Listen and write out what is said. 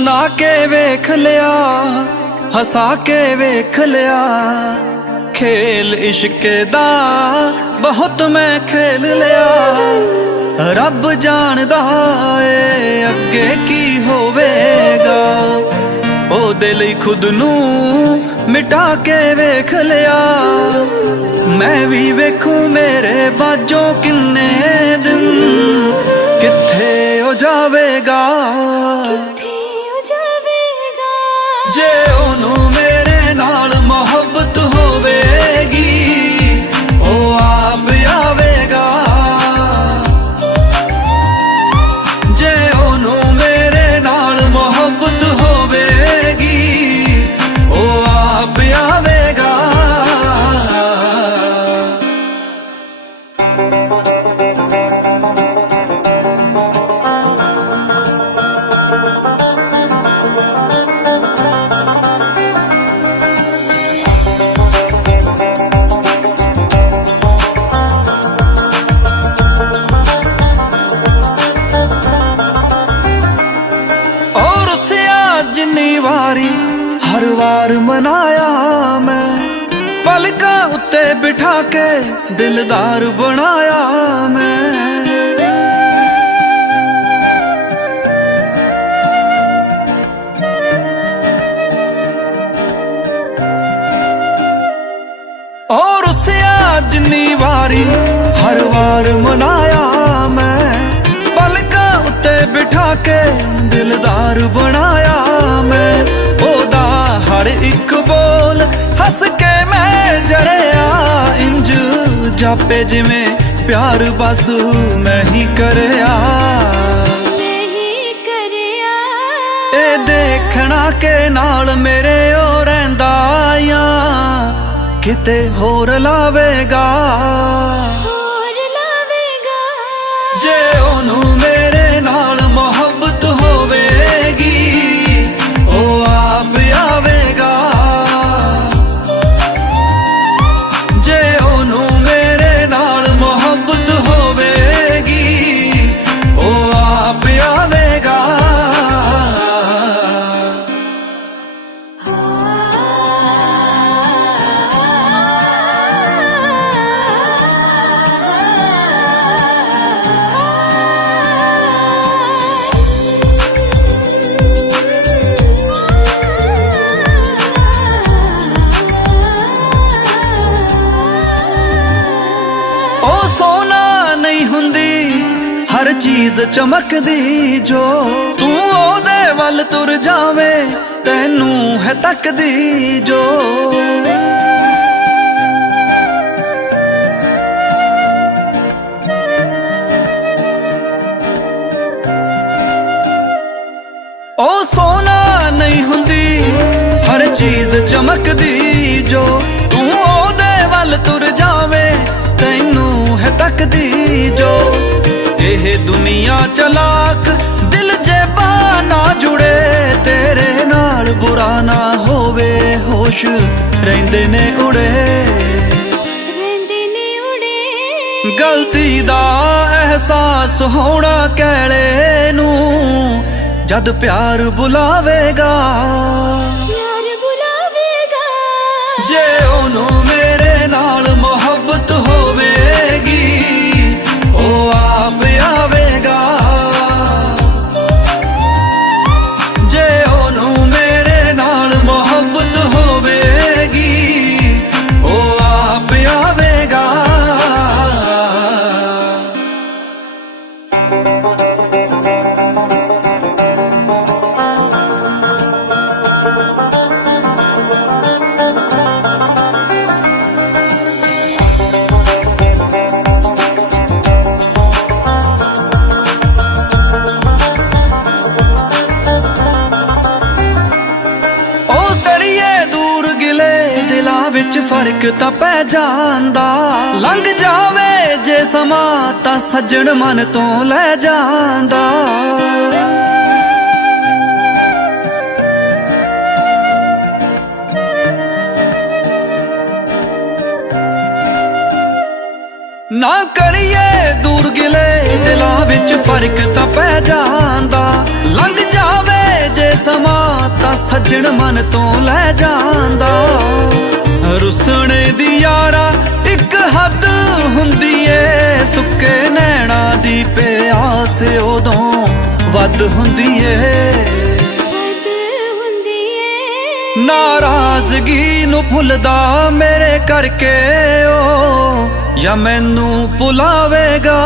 मना के वेख लिया, हसा के वेख लिया, खेल इश्क दा बहुत मैं खेल लिया। रब जानदा ए अगे की होवेगा, ओदे लई खुद नू मिटा के वेख लिया। मैं भी वेखूं मेरे बाजों किन्ने दिन, कित्थे हो जावेगा जे ओनू मेरे नाल मोहब्बत होवेगी, ओ आप आवेगा। जे ओनू मेरे नाल मोहब्बत होवेगी, ओ आप आवेगा। जिन्नी वारी हर वार मनाया मैं, पलका उत्ते बिठा के दिलदार बनाया मैं। और उसे जिन्नी वारी हर वार मनाया मैं, पलका उत्ते बिठा के दिलदार बनाया मैं। ओदा हर एक बोल हस के मैं जरिया, इंज जापे जिमें प्यार बस मैं ही करया। ए देखना के नाल मेरे ओ रहिंदा या किते होर लावेगा। जे ओनू मेरे नाल मोहब्बत होवेगी, ओ आप आवेगा। जे ओनू मेरे नाल मोहब्बत होवेगी, ओ आप आवेगा। हर चीज चमकदी जो तू ओदे वल तुर जावे, तैनू है तकदी जो। ओ सोना नहीं हुंदी हर चीज चमकदी जो, तू ओदे वल तुर जावे, तैनू है तकदी जो। एह दुनिया चलाक दिल जेबा ना जुड़े, तेरे नाल बुरा ना होवे, होश रहिंदे ने उड़े। गलती दा एहसास होना कैले नू, जद प्यार बुलावेगा। जे ओनू मेरे नाल मोहब्बत होवेगी, ओ आप आवेगा। जे ओनू मेरे नाल मोहब्बत होवेगी, ओ आप आवेगा। विच फर्क तां पै जांदा, लंघ जावे जे समा तां सज्जण मन तो लै जांदा। ਨਾ ਕਰੀਏ ਦੂਰ ਗਿਲੇ ਦਿਲਾਂ ਵਿੱਚ ਫਰਕ ਤਾਂ ਪੈ ਜਾਂਦਾ। ਲੰਘ ਜਾਵੇ ਜੇ ਸਮਾਂ ਤਾਂ ਸੱਜਣ ਮਨ ਤੋਂ ਲੈ ਜਾਂਦਾ। ਰੁੱਸਣੇ ਦੀ ਯਾਰਾ ਇੱਕ ਹੱਦ ਹੁੰਦੀ ਏ, ਸੁੱਕੇ ਨੈਣਾ ਦੀ ਪਿਆਸ ਉਦੋਂ ਵੱਧ ਹੁੰਦੀ ਏ। ਨਾਰਾਜ਼ਗੀ ਨੂੰ ਭੁੱਲਦਾ ਮੇਰੇ ਕਰਕੇ ਉਹ, ਜਾਂ ਮੈਨੂੰ ਭੁਲਾਵੇਗਾ।